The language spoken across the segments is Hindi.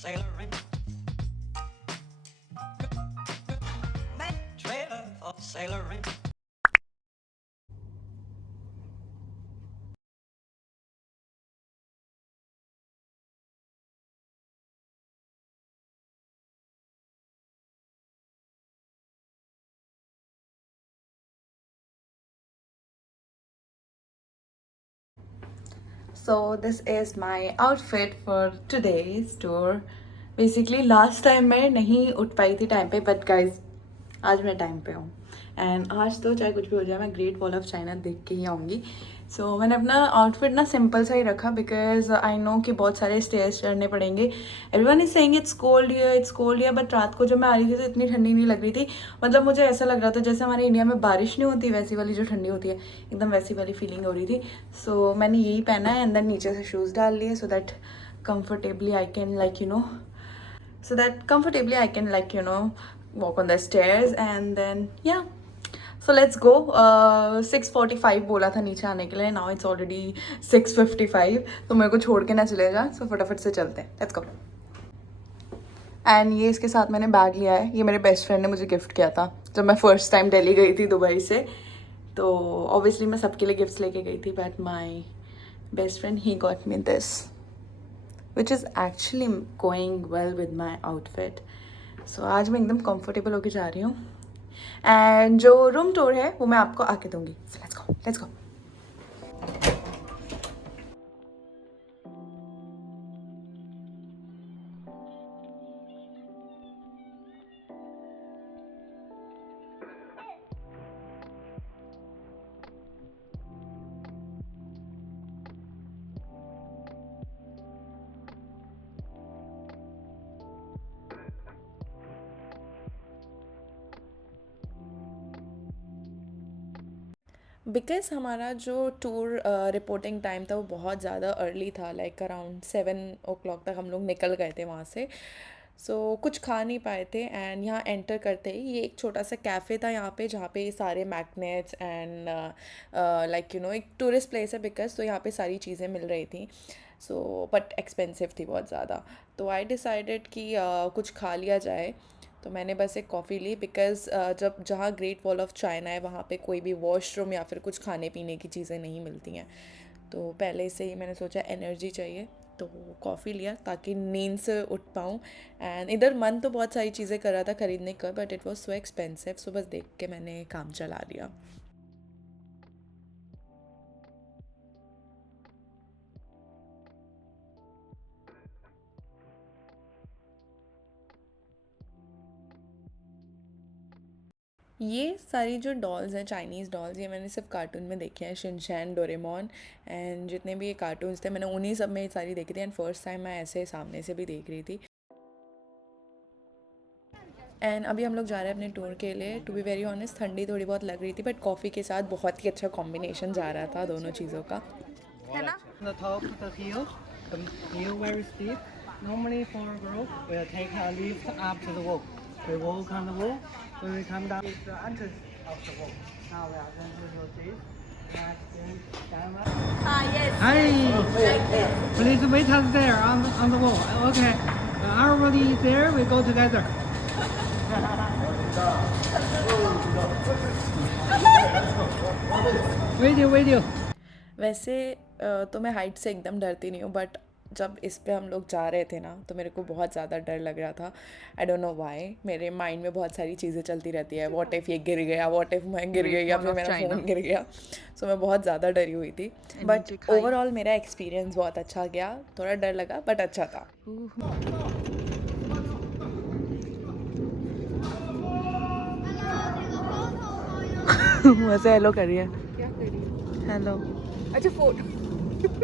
sailoring, trailer for sailoring. So this is my outfit for today's tour. Basically last time मैं नहीं उठ पाई थी टाइम पे, बट गाइज आज मैं टाइम पे हूँ. एंड आज तो चाहे कुछ भी हो जाए मैं ग्रेट वॉल ऑफ चाइना देख के ही आऊँगी. सो मैंने अपना आउटफिट ना सिंपल सा ही रखा, बिकॉज आई नो कि बहुत सारे स्टेयर्स चढ़ने पड़ेंगे. Everyone is saying it's cold here, it's cold here, but रात को जब मैं आ रही थी तो इतनी ठंडी नहीं लग रही थी. मतलब मुझे ऐसा लग रहा था जैसे हमारे इंडिया में बारिश नहीं होती वैसी वाली जो ठंडी होती है, एकदम वैसी वाली फीलिंग हो रही थी. सो मैंने यही पहना है एंड देन नीचे से शूज़ डाल लिए so that comfortably I can walk on the stairs. And then yeah, so let's go. 6:45 बोला था नीचे आने के लिए, now it's already 6:55. तो मेरे को छोड़ के ना चले जा, so फटाफट से चलते हैं, let's go. एंड ये इसके साथ मैंने बैग लिया है, ये मेरे बेस्ट फ्रेंड ने मुझे गिफ्ट किया था जब मैं फर्स्ट टाइम दिल्ली गई थी दुबई से. तो ऑब्वियसली मैं सबके लिए गिफ्ट्स लेके गई थी, but my best friend he got me this which is actually going well with my outfit. So आज मैं एकदम कंफर्टेबल होके जा रही हूँ. एंड जो रूम टूर है वो मैं आपको आके दूंगी. So let's go, let's go. Because हमारा जो टूर रिपोर्टिंग टाइम था वो बहुत ज़्यादा अर्ली था, लाइक अराउंड 7 o'clock तक हम लोग निकल गए थे वहाँ से. सो कुछ खा नहीं पाए थे. एंड यहाँ एंटर करते ही ये एक छोटा सा कैफ़े था यहाँ पे, जहाँ पे सारे मैग्नेट्स एंड एक टूरिस्ट प्लेस है बिकॉज, तो यहाँ पे सारी चीज़ें मिल रही थी. सो बट एक्सपेंसिव थी बहुत ज़्यादा. तो आई डिसाइडेड कि कुछ खा लिया जाए. तो मैंने बस एक कॉफ़ी ली बिकॉज़ जब जहाँ ग्रेट वॉल ऑफ चाइना है वहाँ पे कोई भी वॉशरूम या फिर कुछ खाने पीने की चीज़ें नहीं मिलती हैं. तो पहले से ही मैंने सोचा एनर्जी चाहिए, तो कॉफ़ी लिया ताकि नींद से उठ पाऊँ. एंड इधर मन तो बहुत सारी चीज़ें कर रहा था खरीदने का, but it was so expensive, so बस देख के मैंने काम चला लिया. ये सारी जो डॉल्स हैं, चाइनीज़ डॉल्स, ये मैंने सिर्फ कार्टून में देखे हैं, शिनचैन, डोरेमोन एंड जितने भी ये कार्टून्स थे मैंने उन्हीं सब में ये सारी देखी थी. एंड फर्स्ट टाइम मैं ऐसे सामने से भी देख रही थी. एंड अभी हम लोग जा रहे हैं अपने टूर के लिए. टू बी वेरी ऑनेस्ट ठंडी थोड़ी बहुत लग रही थी, बट कॉफ़ी के साथ बहुत ही अच्छा कॉम्बिनेशन जा रहा था दोनों चीज़ों का, है ना. The top of the hill, the hill very steep. Normally for a group, we'll take a lift up to the wall. We walk on the wall. When we come down, it's the entrance of the wall. Now we are going to do this. Downward. yes. Hi. Please wait us there on the wall. Okay. Everybody is there. We go together. Video. वैसे तो मैं हाइट से एकदम डरती नहीं हूँ, बट जब इस पे हम लोग जा रहे थे ना तो मेरे को बहुत ज़्यादा डर लग रहा था. आई डोंट नो व्हाई, मेरे माइंड में बहुत सारी चीज़ें चलती रहती है. व्हाट इफ़ ये गिर गया, व्हाट इफ़ मैं गिर गई या फिर मेरा फ़ोन गिर गया. सो मैं बहुत ज़्यादा डरी हुई थी, बट ओवरऑल मेरा एक्सपीरियंस बहुत अच्छा गया. थोड़ा डर लगा बट अच्छा था. वैसे हेलो करिए. क्या करी? हेलो. अच्छा फोटो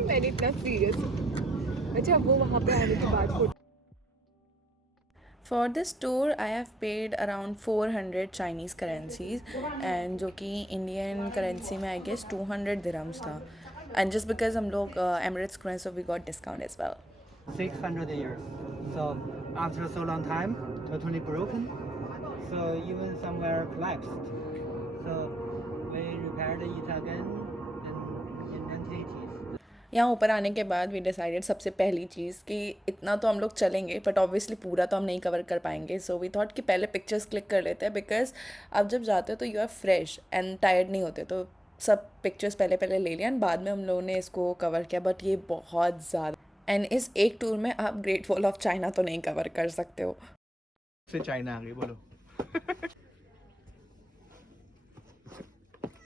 मैंने इतना सीरियस. अच्छा वो वहाँ पे आने के बाद photo. For this tour I have paid around 400 Chinese currencies, and जो कि इंडियन करेंसी में आई गेस 200 दिरहम्स था. एंड जस्ट बिकॉज हम लोग एमिरेट्स क्रें, so we got discount as well. 600 years. So after so long time, totally broken. So even somewhere collapsed. So we repaired it again in 1980s. यहाँ ऊपर आने के बाद वी डिसाइडेड सबसे पहली चीज़ कि इतना तो हम लोग चलेंगे बट ऑब्वियसली पूरा तो हम नहीं कवर कर पाएंगे, सो वी थॉट कि पहले पिक्चर्स क्लिक कर लेते हैं, बिकॉज आप जब जाते हो तो you are fresh and tired नहीं होते, तो सब पिक्चर्स पहले पहले ले लिया एंड बाद में हम लोगों ने इसको कवर किया। बट ये बहुत ज़्यादा, एंड इस एक टूर में आप ग्रेट वॉल ऑफ चाइना तो नहीं कवर कर सकते हो। से चाइना आ गई, बोलो।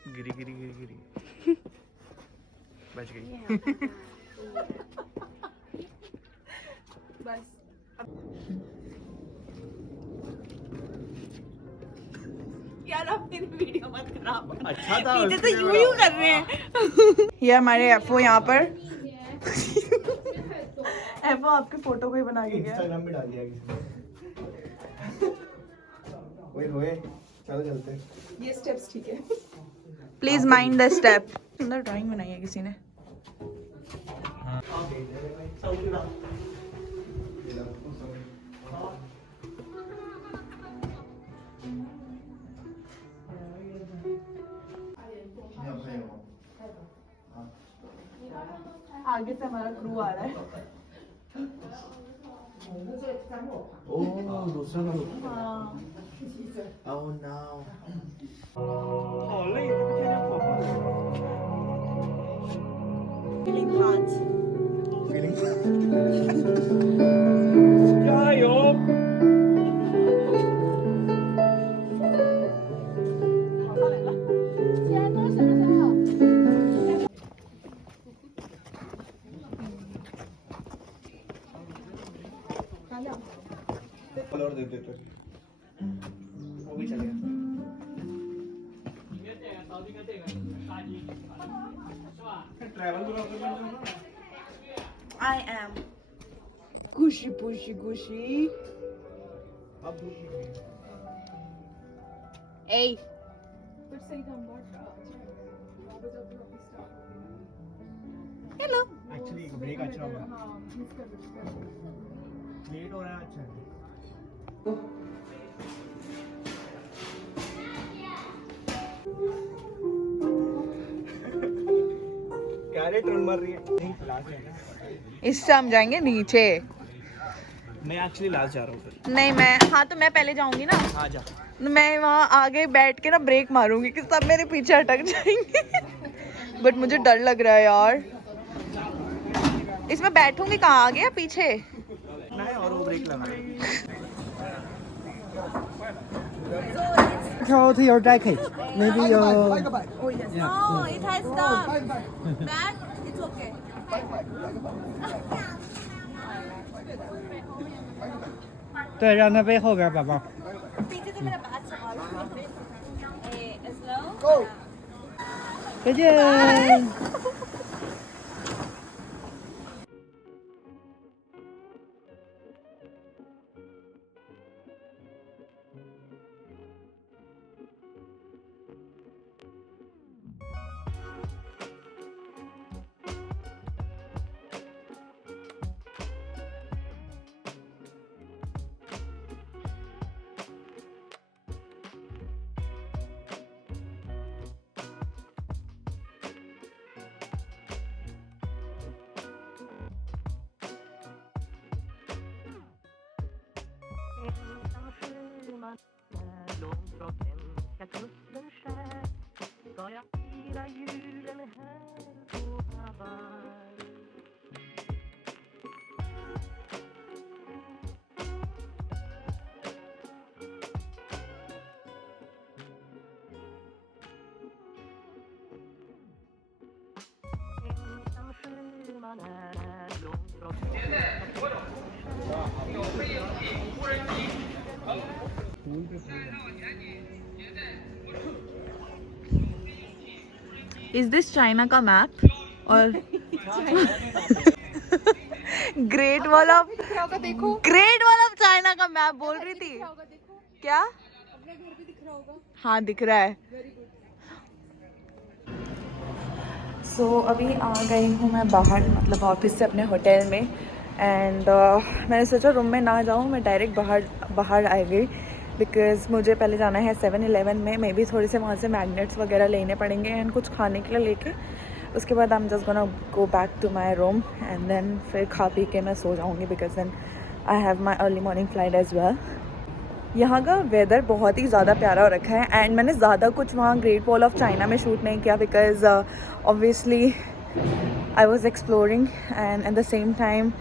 गिरी गिरी गिरी गिरी बच गई। बस यार आप मेरी वीडियो मत खराब। अच्छा था, पीछे से यूं कर रहे हैं। ये हमारे एफओ यहाँ पर एफओ आपके फोटो को ही बना के गया। इंस्टाग्राम में डाल दिया किसी ने। ओए होए, चलो चलते हैं। ये स्टेप्स ठीक है। Please mind the step. सुंदर ड्राइंग बनाई है किसी ने। आगे से हमारा क्रू आ रहा है। ओह, दूसरा नंबर। Oh no. Feeling hot. Colour दे देते, वो भी चलेगा। Travel blogger I am gushy pushy gushy. अब Hey. Hello. एक्चुअली ब्रेक अच्छा होगा। लेट हो रहा है, अच्छा है। क्या रे टर्न मार रही है? नहीं, लास्ट है ना। इससे हम जाएंगे नीचे। मैं एक्चुअली लास्ट जा रहा हूँ फिर। नहीं मैं, हाँ तो मैं पहले जाऊंगी ना। हाँ जा। मैं वहाँ आगे बैठ के ना ब्रेक मारूंगी कि सब मेरे पीछे अटक जाएंगे। बट मुझे डर लग रहा है यार। इसमें बैठूंगी कहाँ, आगे या पीछे? नहीं, और वो ब्रेक लगा। Control to your jacket. Maybe your. Oh, it has stopped. Back, it's okay.对，让它背后边，宝宝。 पीछे से मेरा बात संभालो। slow. Go。再见。 Is this China का मैप? और ग्रेट वॉल ऑफ देखो ग्रेट वॉल ऑफ चाइना का मैप बोल रही थी। देखो क्या? अपना घर भी दिख रहा होगा। हाँ दिख रहा है। सो अभी आ गई हूँ मैं बाहर, मतलब ऑफिस से अपने होटल में। एंड मैंने सोचा रूम में ना जाऊँ, मैं डायरेक्ट बाहर आ गई बिकॉज़ मुझे पहले जाना है 7-Eleven में। मे बी थोड़े से वहाँ से मैग्नेट्स वगैरह लेने पड़ेंगे एंड कुछ खाने के लिए लेके उसके बाद I am just gonna go back to my room and then फिर खा पी के मैं सो जाऊँगी because then I have my early morning flight as well. यहाँ का वेदर बहुत ही ज़्यादा प्यारा हो रखा है एंड मैंने ज़्यादा कुछ वहाँ ग्रेट वॉल ऑफ चाइना में शूट नहीं किया because obviously I was exploring and at the same time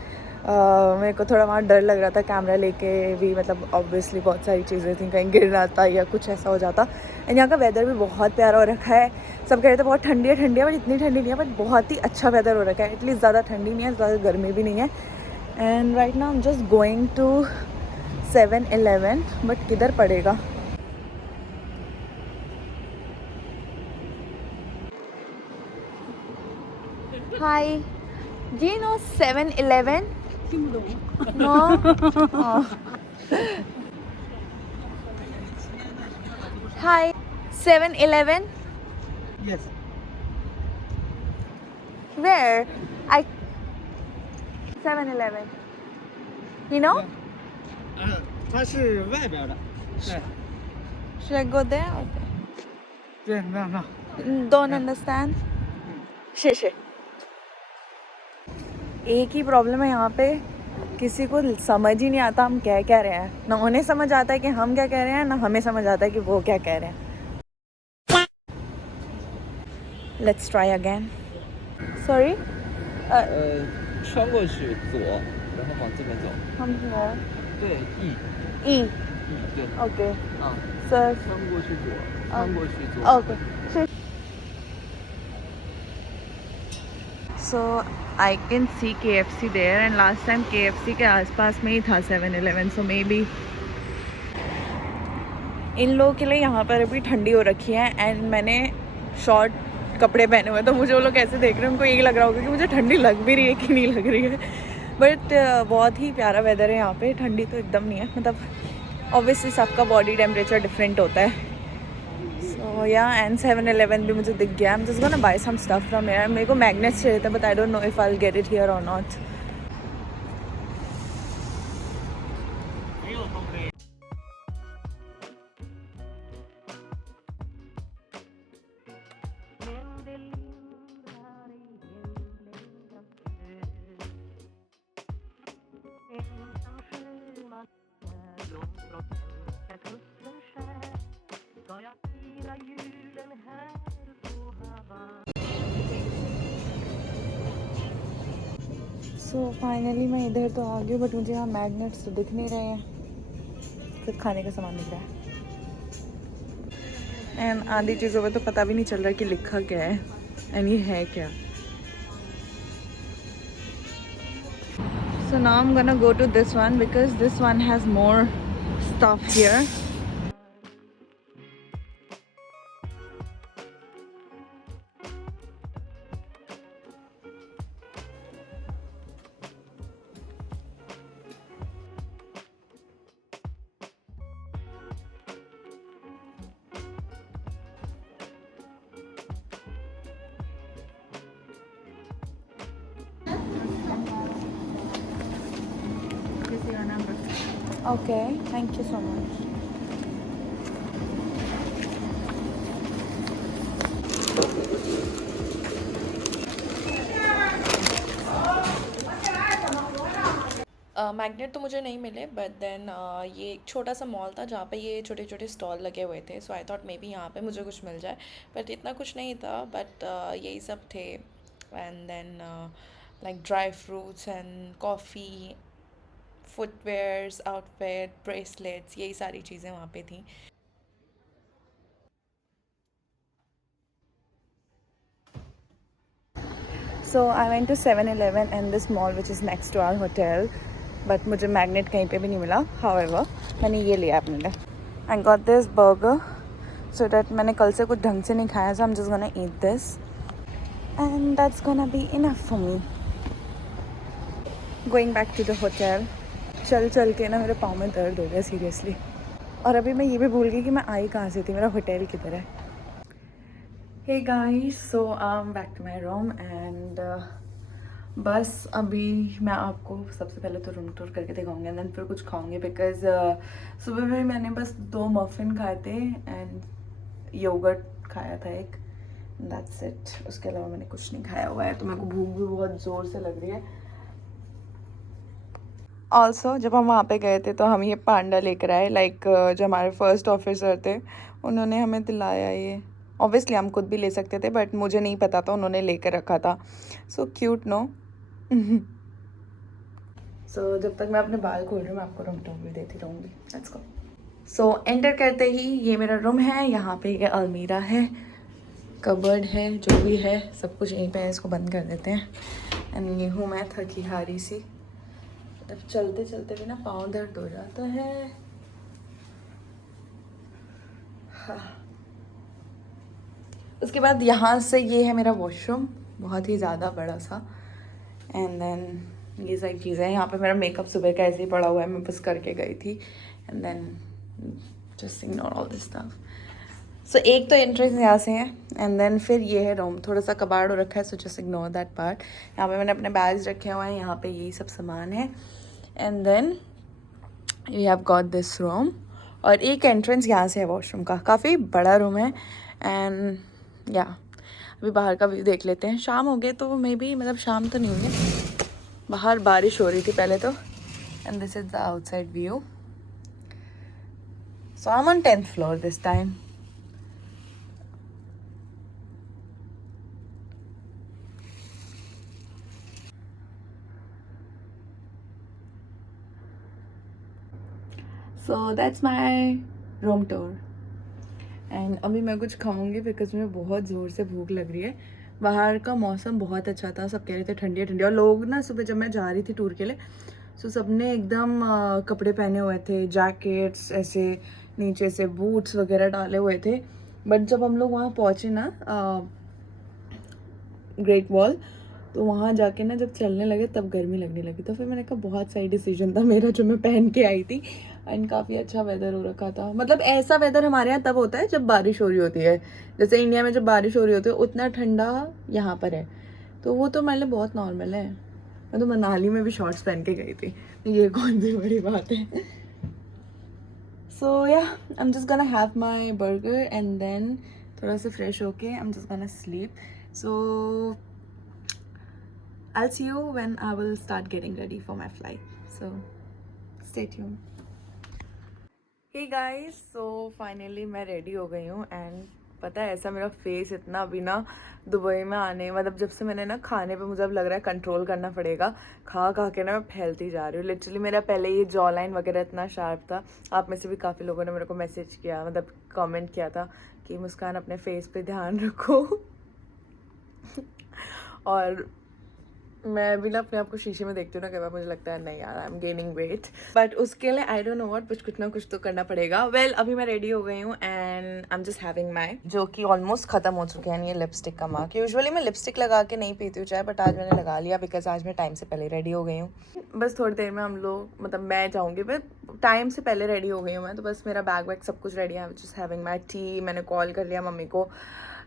मेरे को थोड़ा वहाँ डर लग रहा था कैमरा लेके भी, मतलब ऑब्वियसली बहुत सारी चीज़ें थी, कहीं गिर जाता या कुछ ऐसा हो जाता। एंड यहाँ का वेदर भी बहुत प्यारा हो रखा है। सब कह रहे थे बहुत ठंडी है बट इतनी ठंडी नहीं है, बट बहुत ही अच्छा वेदर हो रखा है। एटलीस्ट ज़्यादा ठंडी नहीं है, ज़्यादा गर्मी भी नहीं है। And right now I am just going to 7-Eleven, but किधर पड़ेगा? हाय, do you know 7-Eleven? No? Oh. Hi, 7-Eleven? Yes. Where? 7-Eleven. You know? 它是外边的。对 Should I go there? Or there? 对，那。 Don't understand. शे एक ही प्रॉब्लम है यहाँ पे, किसी को समझ ही नहीं आता हम क्या रहे हैं। ना उन्हें समझ आता है कि हम क्या कह रहे हैं, ना हमें समझ आता है कि वो क्या कह रहे हैं। Let's try again. Sorry? 穿过去左，然后往这边走。 हम here. 对，E E. E 对， Okay. 啊， So 穿过去左，穿过去左。 okay. So I can see KFC there and last time KFC के आसपास में ही था 7-Eleven, so maybe इन लोगों के लिए यहाँ पर अभी ठंडी हो रखी है एंड मैंने शॉर्ट कपड़े पहने हुए, तो मुझे वो लोग ऐसे देख रहे हैं, उनको यही लग रहा होगा कि मुझे ठंडी लग भी रही है कि नहीं लग रही है। बट बहुत ही प्यारा वेदर है यहाँ पे, ठंडी तो एकदम नहीं है, मतलब ऑब्वियसली सबका बॉडी टेम्परेचर डिफरेंट होता है। सो या एंड 7-Eleven भी मुझे दिख गया। I am just gonna buy some stuff from here. मेरे को मैग्नेट्स चाहिए थे but I don't know if I will get it here और नॉट। सो फाइनली मैं इधर तो आ गई बट मुझे यहाँ मैग्नेट्स तो दिख नहीं रहे हैं, सिर्फ खाने का सामान दिख रहा है एंड आधी चीज़ों पे तो पता भी नहीं चल रहा कि लिखा क्या है एंड ये है क्या। So now I am gonna go to this one because this one has more stuff here. Okay, thank you so much. Magnet तो मुझे नहीं मिले बट देन ये एक छोटा सा मॉल था जहाँ पे ये छोटे छोटे स्टॉल लगे हुए थे, सो आई थॉट मे बी यहाँ पे मुझे कुछ मिल जाए, बट इतना कुछ नहीं था, बट यही सब थे। And then like dry fruits and coffee, footwears, outfit, bracelets, यही सारी चीज़ें वहाँ पे थी। So I went to 7-Eleven and this mall which is next to our hotel, but मुझे मैग्नेट कहीं पे भी नहीं मिला। हाउएवर मैंने ये लिया अपने लिए। I got this burger so that मैंने कल से कुछ ढंग से नहीं खाया, so I am just gonna eat this and that's gonna be enough for me. Going back to the hotel. चल के ना मेरे पाँव में दर्द हो गया सीरियसली, और अभी मैं ये भी भूल गई कि मैं आई कहाँ से थी, मेरा होटल किधर है। Hey guys, so I am back to my room and बस अभी मैं आपको सबसे पहले तो रूम टूर करके दिखाऊंगी एंड देन फिर कुछ खाऊंगी बिकॉज सुबह में मैंने बस 2 मफ़िन खाए थे एंड योगर्ट खाया था एक, दैट्स इट। उसके अलावा मैंने कुछ नहीं खाया हुआ है, तो मेरे को भूख भी बहुत ज़ोर से लग रही है। ऑल्सो जब हम वहाँ पे गए थे तो हम ये पांडा लेकर आए, लाइक जो हमारे फर्स्ट ऑफिसर थे उन्होंने हमें दिलाया ये। ऑब्वियसली हम खुद भी ले सकते थे बट मुझे नहीं पता था, उन्होंने लेकर रखा था। So cute no. सो जब तक मैं अपने बाल खोल रही हूँ मैं आपको रूम टूर भी देती रहूँगी। Let's go. सो एंटर करते ही ये मेरा रूम है। यहाँ पे ये अलमीरा है, कबर्ड है, जो भी है सब कुछ यहीं पे है। इसको बंद कर देते हैं। एंड ये हूँ मैं, थकी हारी सी। अब चलते चलते भी ना पाँव दर्द हो जाता है। हाँ। उसके बाद यहाँ से ये है मेरा वॉशरूम, बहुत ही ज़्यादा बड़ा सा। एंड देन ये सारी चीज़ें, यहाँ पे मेरा मेकअप सुबह का ऐसे ही पड़ा हुआ है, मैं बस करके गई थी। And then just ignore all this stuff. So एक तो एंट्रेंस यहाँ से है एंड देन फिर ये है रूम, थोड़ा सा कबाड़ हो रखा है, so just ignore that part. यहाँ पे मैंने अपने बैग्स रखे हुए हैं, यहाँ पे यही सब सामान है। And then we have got this room, और एक एंट्रेंस यहाँ से है वॉशरूम का। काफ़ी बड़ा रूम है। एंड या अभी बाहर का व्यू देख लेते हैं। शाम हो गए तो मे बी, मतलब शाम तो नहीं हुई है, बाहर बारिश हो रही थी पहले तो। And this is the outside view. So I M on 10th floor this time. So that's my room tour. And अभी मैं कुछ खाऊंगी बिकॉज मुझे बहुत ज़ोर से भूख लग रही है। बाहर का मौसम बहुत अच्छा था, सब कह रहे थे ठंडी है ठंडी, और लोग ना सुबह जब मैं जा रही थी टूर के लिए सो सबने एकदम कपड़े पहने हुए थे, जैकेट्स, ऐसे नीचे से बूट्स वगैरह डाले हुए थे। बट जब हम लोग वहाँ पहुँचे ना ग्रेट वॉल, तो वहाँ जाके ना जब चलने लगे तब गर्मी लगने लगी। तो फिर मैंने कहा बहुत सही डिसीजन था मेरा जो मैं पहन के आई थी। एंड काफ़ी अच्छा वेदर हो रखा था। मतलब ऐसा वेदर हमारे यहाँ तब होता है जब बारिश हो रही होती है, जैसे इंडिया में जब बारिश हो रही होती है उतना ठंडा यहाँ पर है, तो वो तो मेरे लिए बहुत नॉर्मल है। मैं तो मनाली में भी शॉर्ट्स पहन के गई थी, ये कौन सी बड़ी बात है। So yeah I am just gonna have my burger and then थोड़ा सा फ्रेश होके I am just gonna sleep. So I'll see you when I will start getting ready for my flight. So stay tuned. Hey guys, so finally मैं रेडी हो गई हूँ। एंड पता है ऐसा मेरा फेस इतना अभी ना दुबई में आने, मतलब जब से मैंने ना खाने पे मुझे अब लग रहा है कंट्रोल करना पड़ेगा। खा खा के ना मैं फैलती जा रही हूँ लिटरली। मेरा पहले ये जॉ लाइन वगैरह इतना शार्प था। आप में से भी काफ़ी लोगों ने मेरे को मैसेज किया, मतलब कमेंट किया था कि मुस्कान अपने फेस पे ध्यान रखो। और मैं भी ना अपने आप को शीशे में देखती हूँ ना, कई बार मुझे लगता है नहीं यार I am gaining weight, but उसके लिए आई डोंट नो व्हाट, कुछ ना कुछ तो करना पड़ेगा। वेल अभी मैं रेडी हो गई हूँ and I am just having my, जो कि ऑलमोस्ट खत्म हो चुके हैं, ये लिपस्टिक का मार्क। यूजुअली मैं लिपस्टिक लगा के नहीं पीती हूँ चाय, बट आज मैंने लगा लिया बिकॉज आज मैं टाइम से पहले रेडी हो गई हूँ। बस थोड़ी देर में हम लोग, मतलब मैं जाऊँगी, बट टाइम से पहले रेडी हो गई हूँ मैं, तो बस मेरा बैग वैग सब कुछ रेडी है। जस्ट हैविंग माई टी, मैंने कॉल कर लिया मम्मी को।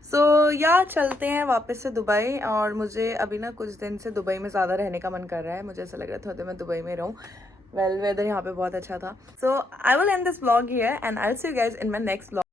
सो या चलते हैं वापस से दुबई। और मुझे अभी ना कुछ दिन से दुबई में ज़्यादा रहने का मन कर रहा है, मुझे ऐसा लग रहा है थोड़ा देर मैं दुबई में रहूँ। वेल वेदर यहाँ पे बहुत अच्छा था। So I will end this vlog here and I will see you guys in my next vlog.